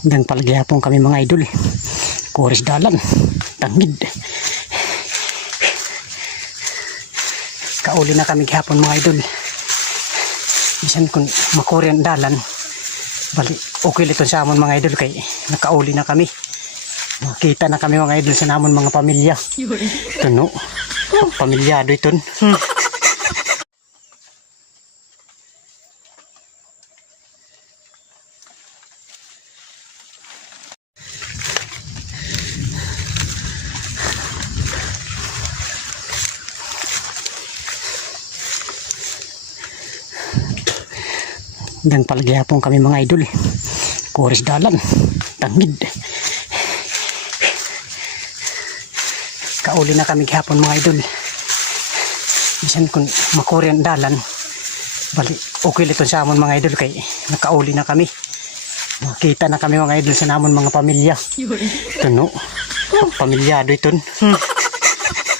Dan palagyapon kami mga idol. Kuris dalan. Tangid. Kauli na kami gihapon mga idol. Bisan kung makuri ang dalan, bali okay lito sa amon mga idol kay nakauli na kami. Nakita na kami mga idol sa namon mga pamilya. Ito no. Pamilyado ito. Dan palagyapon kami mga idol. Kuris dalan. Tangid. Kauli na kami gihapon mga idol. Bisan kung makuri ang dalan, bali okay lito sa amon mga idol kay nakauli na kami. Nakita na kami mga idol sa namon mga pamilya. Ito no. Pamilyado ito.